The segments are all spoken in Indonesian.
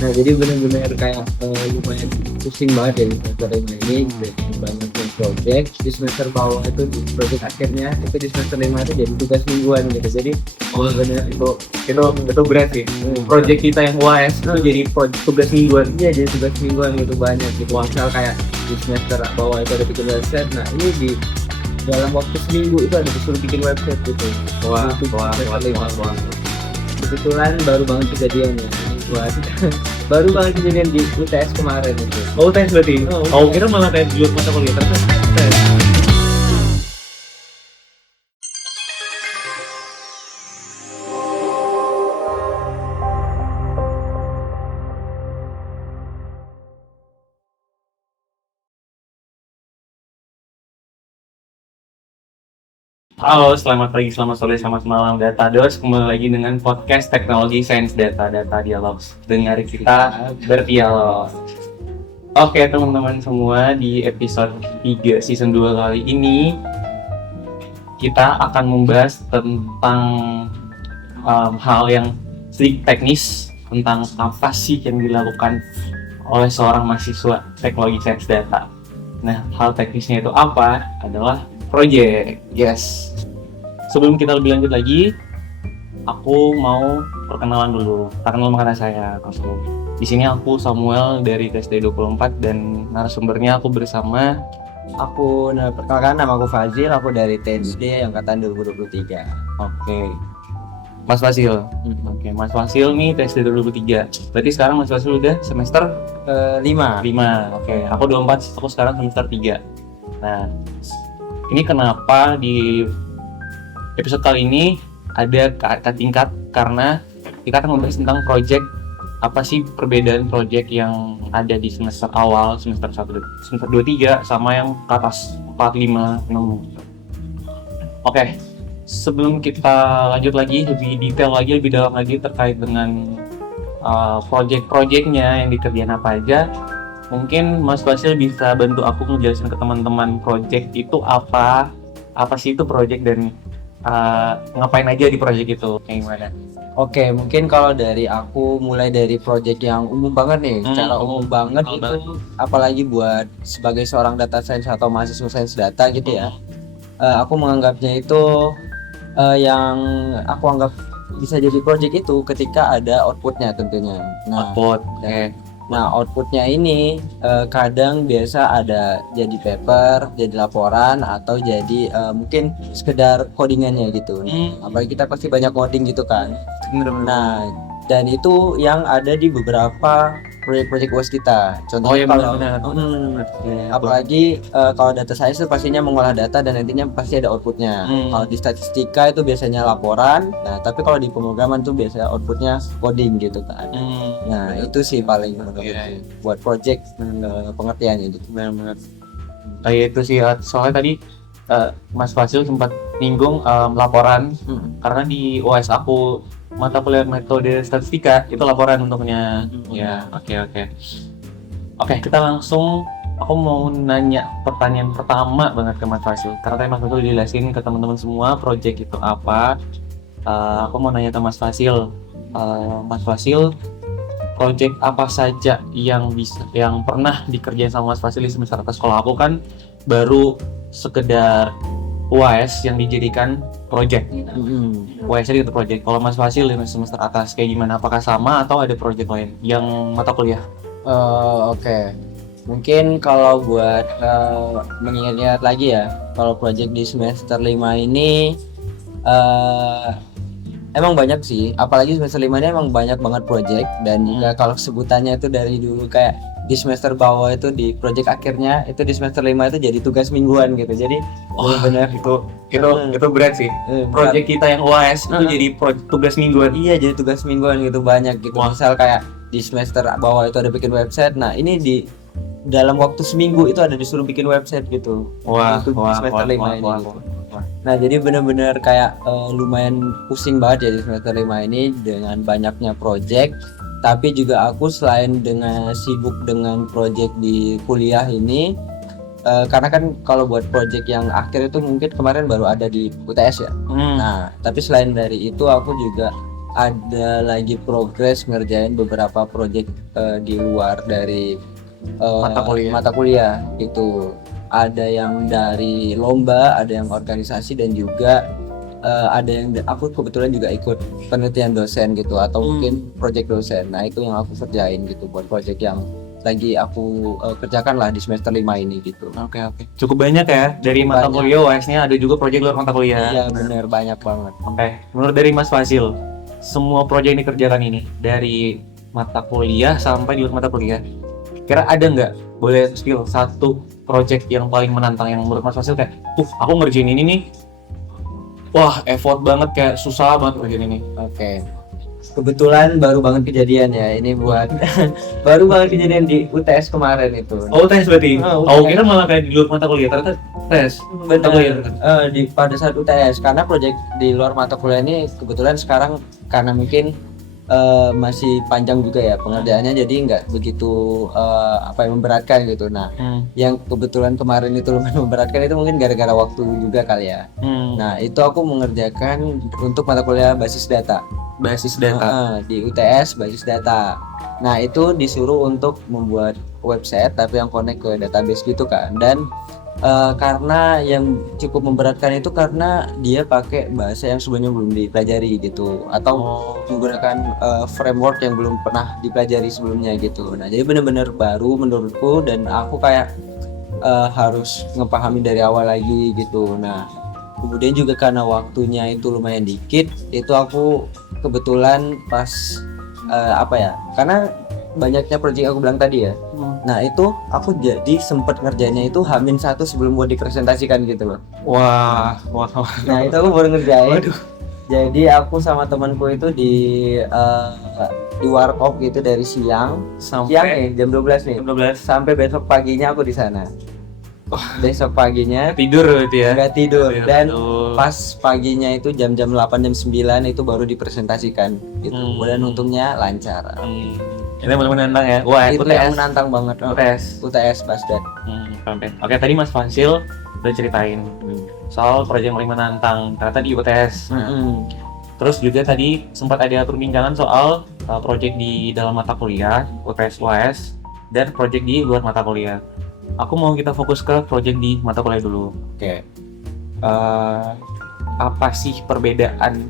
Nah jadi benar-benar kayak lumayan pusing banget ya di semester 5 ini, banyak yang project di semester bawah itu, di project akhirnya itu di semester 5 itu jadi tugas mingguan gitu. Jadi benar-benar itu berat sih. Project kita yang UAS itu jadi tugas mingguan. Iya jadi tugas mingguan gitu banyak gitu. Misal kayak di semester bawah itu ada bikin website, nah ini di dalam waktu seminggu itu ada disuruh bikin website gitu. Wah. Kebetulan baru banget kejadiannya buat baru banget kejadian di UTS kemarin itu. Oh, tes berarti. Kira malah kayak dulu mata kuliah terus. Halo, selamat pagi, selamat sore, selamat malam Datados. Kembali lagi dengan podcast Teknologi Sains Data Dialogs. Dengar kita berdialog. Oke teman-teman semua, di episode 3 season 2 kali ini kita akan membahas tentang hal yang sedikit teknis tentang apa sih yang dilakukan oleh seorang mahasiswa Teknologi Sains Data. Nah, hal teknisnya itu apa? Adalah project. Yes. Sebelum kita lebih lanjut lagi, aku mau perkenalan dulu. Perkenalan mengenai saya. Di sini aku Samuel dari TSD 24 dan narasumbernya aku bersama. Perkenalkan, nama aku Fazil, aku dari TSD angkatan 2023. Oke. Mas Fasil. Oke, Mas Fasil nih TSD 2023. Berarti sekarang Mas Fasil udah semester 5. Oke, aku 24, aku sekarang semester 3. Nah, ini kenapa di episode kali ini ada kakak tingkat, karena kita akan membahas tentang project. Apa sih perbedaan project yang ada di semester awal, semester 1, semester 2, 3 sama yang ke atas 4, 5, 6. Oke, sebelum kita lanjut lagi lebih detail lagi, lebih dalam lagi terkait dengan project-projectnya yang dikerjain apa aja, mungkin Mas Basil bisa bantu aku ngejelasin ke teman-teman project itu apa sih itu project dan ngapain aja di project itu, kayak gimana? Oke, mungkin kalau dari aku mulai dari project yang umum banget nih, secara umum banget itu, apalagi buat sebagai seorang data science atau mahasiswa sains data gitu ya. Aku menganggapnya itu yang aku anggap bisa jadi project itu ketika ada outputnya tentunya. Output. Nah, outputnya ini kadang biasa ada jadi paper, jadi laporan, atau jadi mungkin sekedar codingannya gitu. Apalagi kita pasti banyak coding gitu kan. Nah, dan itu yang ada di beberapa proyek-proyek UAS kita. Contohnya apalagi kalau data science itu pastinya mengolah data dan nantinya pasti ada outputnya. Kalau di statistika itu biasanya laporan. Nah, tapi kalau di pemrograman tuh biasanya outputnya coding gitu kan. Nah, itu sih paling buat project pengertiannya gitu. Kayak itu sih, soalnya tadi Mas Fasil sempat nyinggung laporan, karena di UAS aku mata kuliah metode statistika itu laporan untuknya. Oke, kita langsung. Aku mau nanya pertanyaan pertama banget ke Mas Fasil, karena tadi Mas Fasil dijelasin ke teman-teman semua project itu apa. Aku mau nanya ke Mas Fasil, project apa saja yang pernah dikerjain sama Mas Fasil di semester atas? Kalau aku kan baru sekedar UAS yang dijadikan project. UAS-nya itu project. Kalau Mas Fasil di semester atas kayak gimana? Apakah sama atau ada project lain yang mata kuliah? Oke. Mungkin kalau buat mengingat lagi ya, kalau project di semester 5 ini emang banyak sih, apalagi semester 5 ini emang banyak banget project. Dan juga kalau sebutannya itu dari dulu kayak di semester bawah itu di project akhirnya itu di semester 5 itu jadi tugas mingguan gitu. Jadi benar itu berat sih. Project kita yang UAS itu jadi tugas mingguan. Iya, jadi tugas mingguan gitu banyak gitu. Misal kayak di semester bawah itu ada bikin website. Nah, ini di dalam waktu seminggu itu ada disuruh bikin website gitu. Semester 5 ini. Nah, jadi benar-benar kayak lumayan pusing banget ya di semester 5 ini dengan banyaknya project. Tapi juga aku selain dengan sibuk dengan project di kuliah ini, karena kan kalau buat project yang akhir itu mungkin kemarin baru ada di UTS ya. Nah, tapi selain dari itu aku juga ada lagi progres ngerjain beberapa project di luar dari mata kuliah itu. Ada yang dari lomba, ada yang organisasi, dan juga ada yang aku kebetulan juga ikut penelitian dosen gitu, atau mungkin project dosen. Nah itu yang aku kerjain gitu buat project yang lagi aku kerjakan lah di semester 5 ini gitu. Oke. Cukup banyak ya dari mata kuliah, UAS-nya ada juga project luar mata kuliah. Iya benar, banyak banget. Oke. Menurut dari Mas Fasil, semua project yang dikerjakan ini dari mata kuliah sampai di luar mata kuliah, kira ada nggak boleh skill satu project yang paling menantang yang menurut Mas Fasil kayak, aku ngerjain ini nih, wah effort banget, kayak susah banget ngerjain ini. Oke. Kebetulan baru banget kejadian ya ini buat baru banget kejadian di UTS kemarin itu. Oh tes berarti? UTS. Kira malah kayak di luar mata kuliah, ternyata tes. Benar. Di pada saat UTS, karena proyek di luar mata kuliah ini kebetulan sekarang karena mungkin masih panjang juga ya pengerjaannya, jadi nggak begitu memberatkan gitu. Nah yang kebetulan kemarin itu lumayan memberatkan itu mungkin gara-gara waktu juga kali ya. Nah itu aku mengerjakan untuk mata kuliah basis data di UTS, basis data. Nah itu disuruh untuk membuat website tapi yang connect ke database gitu kan. Dan karena yang cukup memberatkan itu karena dia pakai bahasa yang sebelumnya belum dipelajari gitu, atau menggunakan framework yang belum pernah dipelajari sebelumnya gitu. Nah jadi benar-benar baru menurutku, dan aku kayak harus ngepahami dari awal lagi gitu. Nah kemudian juga karena waktunya itu lumayan dikit, itu aku kebetulan pas karena banyaknya project aku bilang tadi ya. Nah itu aku jadi sempet ngerjainnya itu H-1 sebelum mau dipresentasikan gitu loh. Wah. Nah itu aku baru ngerjain. Jadi aku sama temanku itu di warkop gitu dari siang jam 12 nih. Sampai besok paginya aku di sana. Besok paginya tidur berarti ya? Nggak tidur. Dan pas paginya itu jam 8 jam 9 itu baru dipresentasikan gitu. Dan untungnya lancar. Itu yang paling menantang ya? Wah, itu yang menantang banget. UTS Basdat. Oke, tadi Mas Fasil udah ceritain soal proyek yang paling menantang ternyata di UTS. Terus juga tadi sempat ada perbincangan soal proyek di dalam mata kuliah UTS UAS dan proyek di luar mata kuliah. Aku mau kita fokus ke proyek di mata kuliah dulu. Oke. Apa sih perbedaan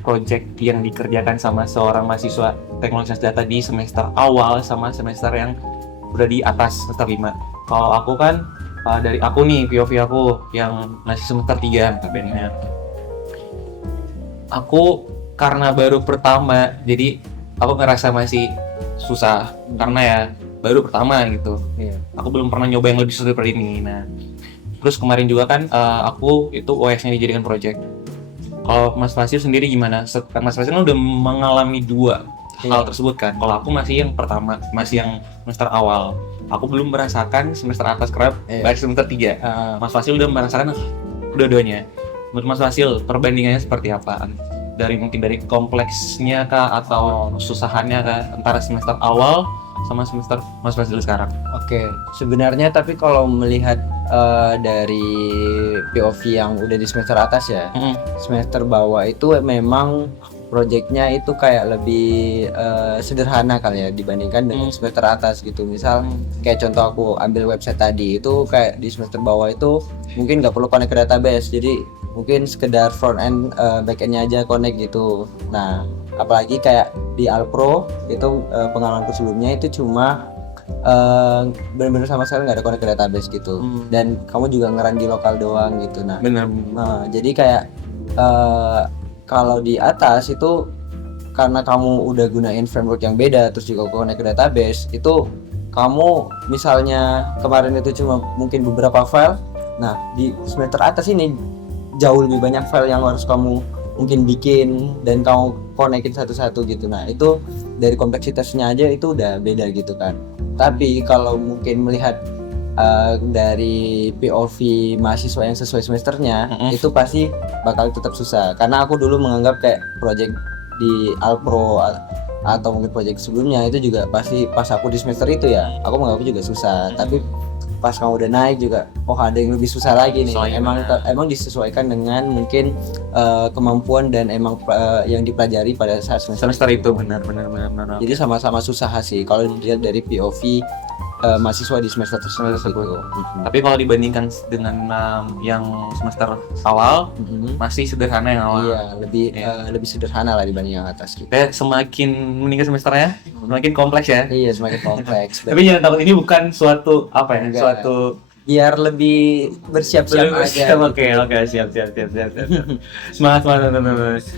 proyek yang dikerjakan sama seorang mahasiswa teknologi sains data di semester awal sama semester yang udah di atas semester 5? Kalau aku kan dari aku nih, POV aku yang masih semester 3 notabene. Aku karena baru pertama, jadi aku ngerasa masih susah karena ya baru pertama gitu. Aku belum pernah nyoba yang lebih susah seperti ini. Nah, terus kemarin juga kan aku itu OS-nya dijadikan project. Kalau Mas Fasil sendiri gimana? Mas Fasil kan udah mengalami dua hal tersebut kan. Kalau aku masih yang pertama, masih yang semester awal. Aku belum merasakan semester atas kerap baik semester 3. Mas Fasil udah merasakan dua-duanya. Menurut Mas Fasil perbandingannya seperti apa? Mungkin dari kompleksnya kah atau kesusahannya kah antara semester awal sama semester Mas Fasil sekarang? Oke, sebenarnya tapi kalau melihat dari POV yang udah di semester atas ya, semester bawah itu memang proyeknya itu kayak lebih sederhana kali ya dibandingkan dengan semester atas gitu. Misal kayak contoh aku ambil website tadi itu kayak di semester bawah itu mungkin nggak perlu connect ke database, jadi mungkin sekedar front end back endnya aja connect gitu. Nah apalagi kayak di Alpro itu pengalamanku sebelumnya itu cuma benar-benar sama sekali nggak ada connect ke database gitu, dan kamu juga ngeran di lokal doang gitu. Nah jadi kayak kalau di atas itu karena kamu udah gunain framework yang beda terus juga connect ke database, itu kamu misalnya kemarin itu cuma mungkin beberapa file, nah di semester atas ini jauh lebih banyak file yang harus kamu mungkin bikin dan kamu connectin satu-satu gitu. Nah itu dari kompleksitasnya aja itu udah beda gitu kan. Tapi kalau mungkin melihat dari POV mahasiswa yang sesuai semesternya, itu pasti bakal tetap susah. Karena aku dulu menganggap kayak project di Alpro atau mungkin project sebelumnya itu juga pasti pas aku di semester itu ya, aku menganggap juga susah. Tapi pas kamu udah naik juga ada yang lebih susah lagi nih. Emang disesuaikan dengan mungkin kemampuan dan emang yang dipelajari pada saat semester itu benar. Jadi sama-sama susah sih kalau dilihat dari POV mahasiswa di semester tersebut. Tapi kalau dibandingkan dengan yang semester awal masih sederhana yang awal. Iya, lebih sederhana lah dibanding yang atas gitu. Semakin meningkat semesternya semakin kompleks ya. Iya, semakin kompleks. Tapi jangan takut, ini bukan suatu suatu biar lebih bersiap-siap aja. Oke, siap. Semangat.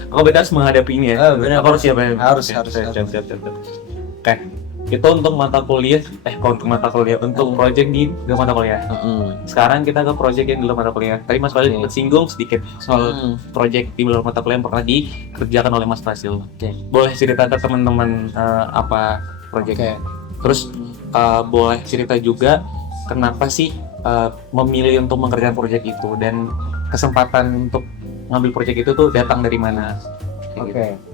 Aku betul harus menghadapi ini ya. Benar. Aku harus siap ya. Harus. Oke. Itu untuk mata kuliah, untuk project di dalam mata kuliah. Sekarang kita ke project yang di dalam mata kuliah. Tadi Mas Fasil singgung sedikit soal project di dalam mata kuliah yang pernah dikerjakan oleh Mas Fasil. Boleh cerita ke teman-teman apa projectnya? Terus boleh cerita juga kenapa sih memilih untuk mengerjakan project itu, dan kesempatan untuk ngambil project itu tuh datang dari mana?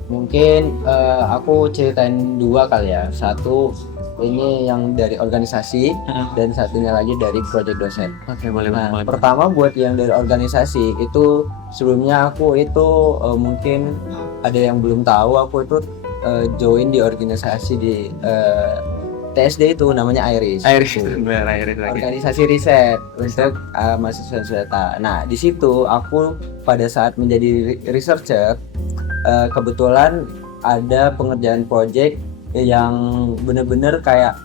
Mungkin aku ceritain dua kali ya. Satu ini yang dari organisasi dan satunya lagi dari project dosen. Boleh. Pertama buat yang dari organisasi itu, sebelumnya aku itu mungkin ada yang belum tahu, aku itu join di organisasi di TSD itu namanya IRIS. Organisasi riset untuk mahasiswa data. Nah, di situ aku pada saat menjadi researcher kebetulan ada pengerjaan project yang bener-bener kayak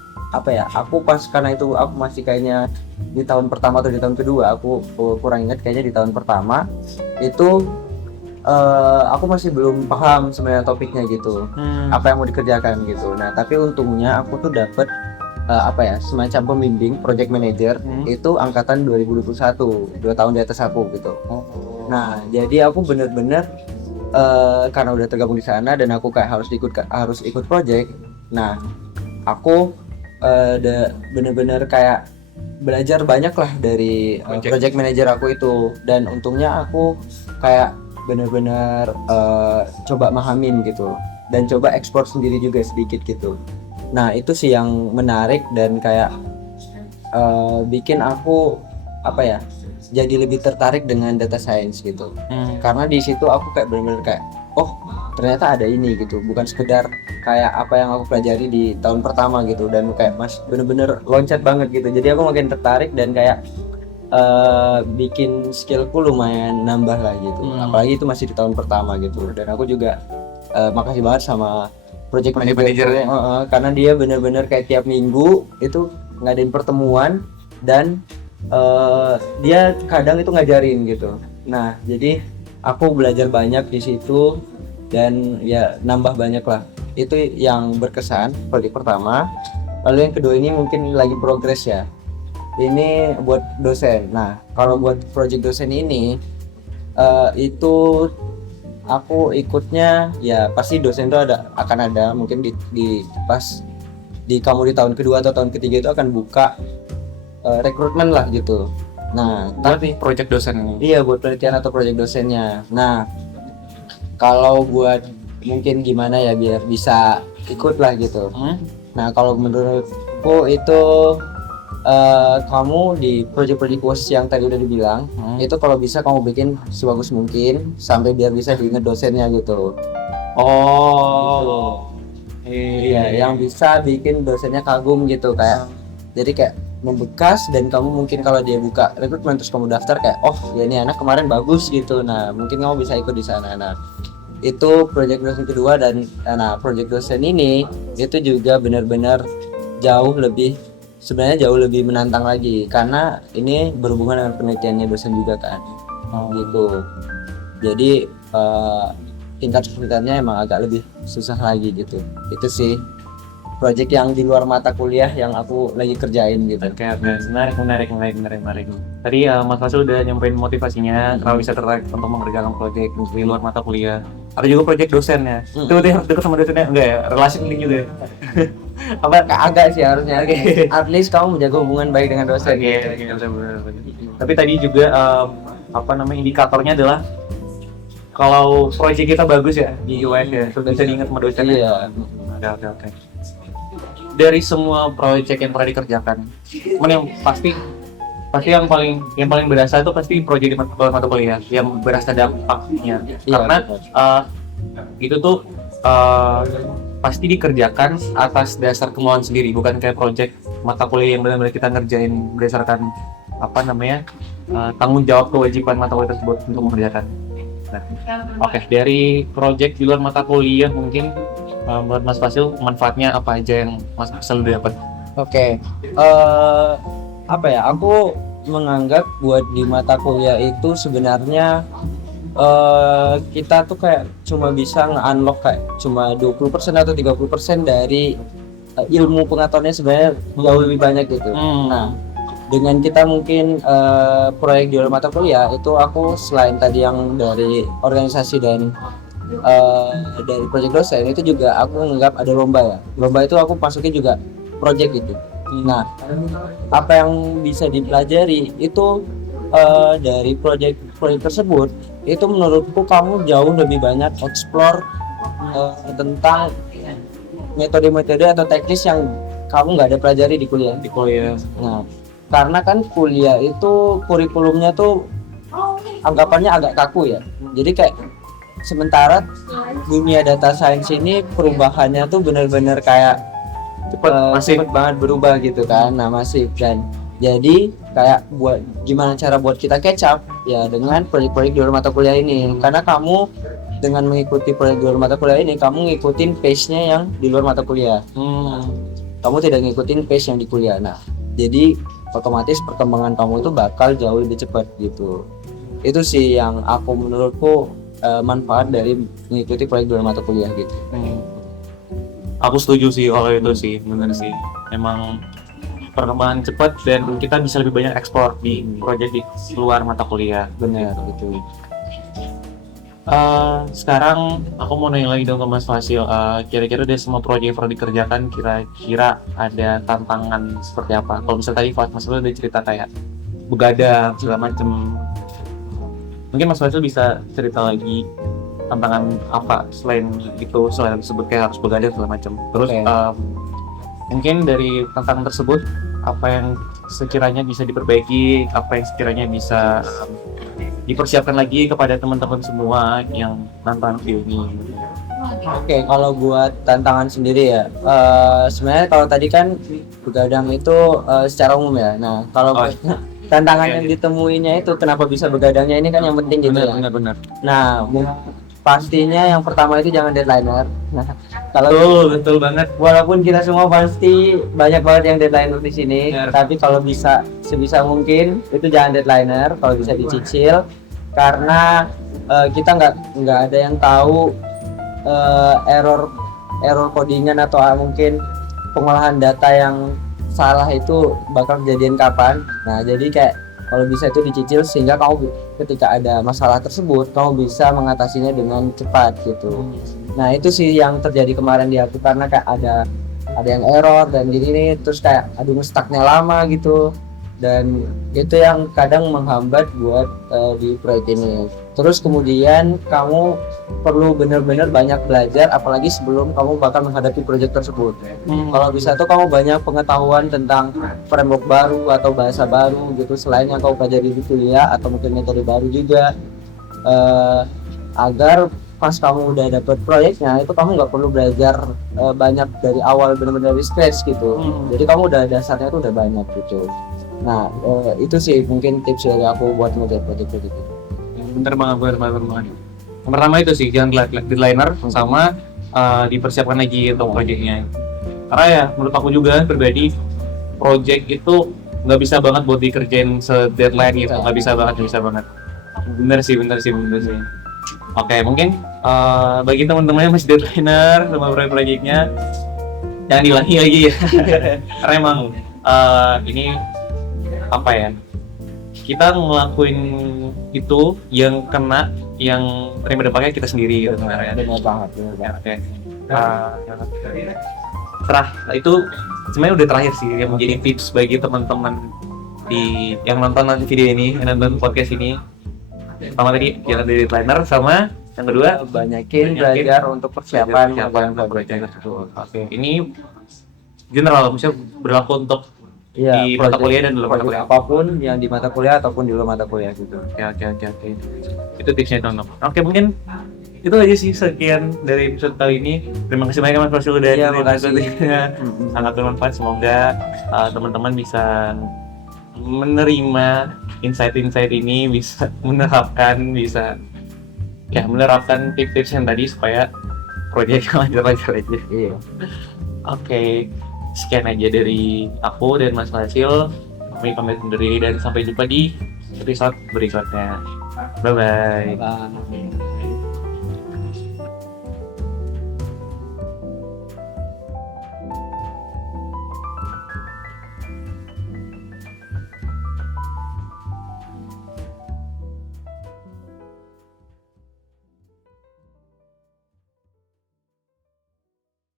aku pas, karena itu aku masih kayaknya di tahun pertama atau di tahun kedua, aku kurang ingat, kayaknya di tahun pertama itu aku masih belum paham sebenarnya topiknya gitu, apa yang mau dikerjakan gitu. Nah, tapi untungnya aku tuh dapet semacam pembimbing project manager itu angkatan 2021, 2 tahun di atas aku gitu. Nah, jadi aku bener-bener karena udah tergabung di sana dan aku kayak harus ikut project. Nah, aku bener-bener kayak belajar banyak lah dari project manager aku itu, dan untungnya aku kayak bener-bener coba mahamin gitu dan coba ekspor sendiri juga sedikit gitu. Nah, itu sih yang menarik dan kayak bikin aku jadi lebih tertarik dengan data science gitu. Karena di situ aku kayak benar-benar kayak ternyata ada ini gitu, bukan sekedar kayak apa yang aku pelajari di tahun pertama gitu, dan kayak bener-bener loncat banget gitu. Jadi aku makin tertarik dan kayak bikin skillku lumayan nambah lah gitu. Apalagi itu masih di tahun pertama gitu. Dan aku juga makasih banget sama project manager karena dia bener-bener kayak tiap minggu itu ngadain pertemuan, dan dia kadang itu ngajarin gitu. Nah, jadi aku belajar banyak di situ dan ya nambah banyak lah. Itu yang berkesan project pertama. Lalu yang kedua ini mungkin lagi progres ya. Ini buat dosen. Nah, kalau buat project dosen ini itu aku ikutnya ya pasti dosen itu akan ada mungkin di pas di kamu di tahun kedua atau tahun ketiga itu akan buka rekrutmen lah gitu. Nah, tapi project dosen ini. Iya, buat penelitian atau project dosennya. Nah, kalau buat mungkin gimana ya biar bisa ikut lah gitu. Nah, kalau menurutku itu kamu di project-project khusus yang tadi udah dibilang, itu kalau bisa kamu bikin sebagus mungkin sampai biar bisa diingat dosennya gitu. Iya, yang bisa bikin dosennya kagum gitu, kayak jadi kayak membekas, dan kamu mungkin kalau dia buka rekrutmen terus kamu daftar kayak ya ini anak kemarin bagus gitu. Nah, mungkin kamu bisa ikut di sana. Nah, itu project dosen kedua, dan project dosen ini itu juga benar-benar jauh lebih menantang lagi, karena ini berhubungan dengan penelitiannya dosen juga kan. Gitu. Jadi tingkat kesulitannya emang agak lebih susah lagi gitu. Itu sih project yang di luar mata kuliah yang aku lagi kerjain gitu. Oke. Menarik. Tadi Mas Fasil udah nyampein motivasinya kalau bisa tertarik untuk mengerjakan project di luar mata kuliah. Ada juga project dosennya. Itu berarti harus dekat sama dosennya enggak ya? Relasi penting juga ya? Agak sih harusnya. At least kamu menjaga hubungan baik dengan dosen. Benar. Tapi tadi juga indikatornya adalah kalau project kita bagus ya di UN ya, bisa diingat sama dosennya. Iya. Oke. Dari semua proyek yang pernah dikerjakan, mana yang pasti pasti yang paling berasa itu pasti proyek di mata kuliah yang berasa dampaknya. Iya, Karena betul. itu tuh pasti dikerjakan atas dasar kemauan sendiri, bukan kayak proyek mata kuliah yang benar-benar kita ngerjain berdasarkan apa namanya tanggung jawab kewajiban mata kuliah tersebut untuk mengerjakan. Nah, oke, dari proyek di luar mata kuliah mungkin menurut Mas Fasil manfaatnya apa aja yang Mas Fasil udah dapat? Oke, apa ya? Aku menganggap buat di mata kuliah itu sebenarnya kita tuh kayak cuma bisa nge-unlock kayak cuma 20% atau 30% dari ilmu pengetahuannya sebenarnya jauh lebih banyak gitu. Nah, dengan kita mungkin proyek di luar mata kuliah itu aku selain tadi yang dari organisasi dan dari proyek dosen itu juga aku menganggap ada lomba ya. Lomba itu aku masukin juga proyek gitu. Nah, apa yang bisa dipelajari itu dari proyek tersebut itu menurutku kamu jauh lebih banyak explore tentang metode-metode atau teknis yang kamu nggak ada pelajari di kuliah. Nah, karena kan kuliah itu kurikulumnya tuh anggapannya agak kaku ya. Jadi kayak sementara dunia data science ini perubahannya tuh benar-benar kayak cepet banget berubah gitu kan. Nah, masif dan jadi kayak buat gimana cara buat kita catch up ya dengan proyek-proyek di luar mata kuliah ini. Karena kamu dengan mengikuti proyek di luar mata kuliah ini kamu ngikutin pace-nya yang di luar mata kuliah. Kamu tidak ngikutin pace yang di kuliah. Nah, jadi otomatis perkembangan kamu itu bakal jauh lebih cepat gitu. Itu sih yang aku menurutku manfaat dari mengikuti proyek di luar mata kuliah gitu. Aku setuju sih kalau itu sih, benar sih. Emang perkembangan cepat dan kita bisa lebih banyak ekspor di proyek di luar mata kuliah. Benar gitu. Sekarang aku mau nanya lagi dong ke Mas Fasil, kira-kira dari semua proyek yang pernah dikerjakan kira-kira ada tantangan seperti apa? Kalau misalnya tadi Mas Fasil udah cerita kayak begadang segala macem, mungkin Mas Fasil bisa cerita lagi tantangan apa selain itu, selain tersebut kayak harus begadang segala macem. Terus mungkin dari tantangan tersebut apa yang sekiranya bisa diperbaiki, apa yang sekiranya bisa dipersiapkan lagi kepada teman-teman semua yang nonton video ini. Oke, kalau buat tantangan sendiri ya, sebenarnya kalau tadi kan begadang itu secara umum ya. Nah, kalau tantangan yang ditemuinya itu kenapa bisa begadangnya ini kan yang penting gitu ya. Benar. Nah, pastinya yang pertama itu jangan deadliner. Nah, kalau betul banget. walaupun kita semua pasti banyak banget yang deadliner di sini, tapi kalau bisa sebisa mungkin itu jangan deadliner, kalau bisa dicicil karena kita nggak ada yang tahu error codingan atau mungkin pengolahan data yang salah itu bakal kejadian kapan. Nah, jadi kayak kalau bisa itu dicicil sehingga kamu ketika ada masalah tersebut kamu bisa mengatasinya dengan cepat gitu. Nah, itu sih yang terjadi kemarin di aku karena kayak ada yang error dan gini terus kayak aduh stucknya lama gitu. Dan itu yang kadang menghambat buat di proyek ini. Terus kemudian kamu perlu benar-benar banyak belajar apalagi sebelum kamu bakal menghadapi proyek tersebut. Kalau bisa tuh kamu banyak pengetahuan tentang framework baru atau bahasa baru gitu selain yang kamu pelajari di kuliah atau mungkin metode baru juga agar pas kamu udah dapet proyeknya itu kamu nggak perlu belajar banyak dari awal benar-benar dari scratch gitu. Jadi kamu udah dasarnya tuh udah banyak gitu. Nah, itu sih mungkin tips dari aku buat ngejar proyek-proyek itu. Bener banget. Yang pertama itu sih jangan deadliner sama dipersiapkan lagi untuk proyeknya. Karena ya menurut aku juga pribadi project itu nggak bisa banget buat dikerjain se-deadline gitu, nggak bisa banget. Bener sih. Oke, mungkin bagi teman-teman yang masih deadliner sama proyeknya jangan diulangi lagi ya. Karena emang ini apa ya, kita ngelakuin itu yang kena yang terima dampaknya kita sendiri gitu sebenarnya. Benar banget. Oke. Itu sebenarnya udah terakhir sih yang menjadi tips bagi teman-teman yang nonton video ini, yang nonton podcast ini. Pertama tadi jangan dari deadliner, sama yang kedua banyakin belajar untuk persiapan proyek tersebut. Oke, ini general, misalnya berlaku untuk di mata project- kuliah dan di luar mata project kuliah. apapun yang di mata kuliah ataupun di luar mata kuliah gitu. Oke. Itu tipsnya teman-teman. Oke, mungkin itu aja sih sekian dari episode kali ini. Terima kasih banyak Mas Fasil udah Iya, dengerin makasih. episode-nya. Sangat bermanfaat. Semoga teman-teman bisa menerima insight-insight ini, bisa menerapkan tips-tips yang tadi supaya proyeknya lancar aja. Iya. Oke, sekian aja dari aku dan Mas Fasil. Kami pamit undur diri dan sampai jumpa di episode berikutnya. Bye-bye. Bye.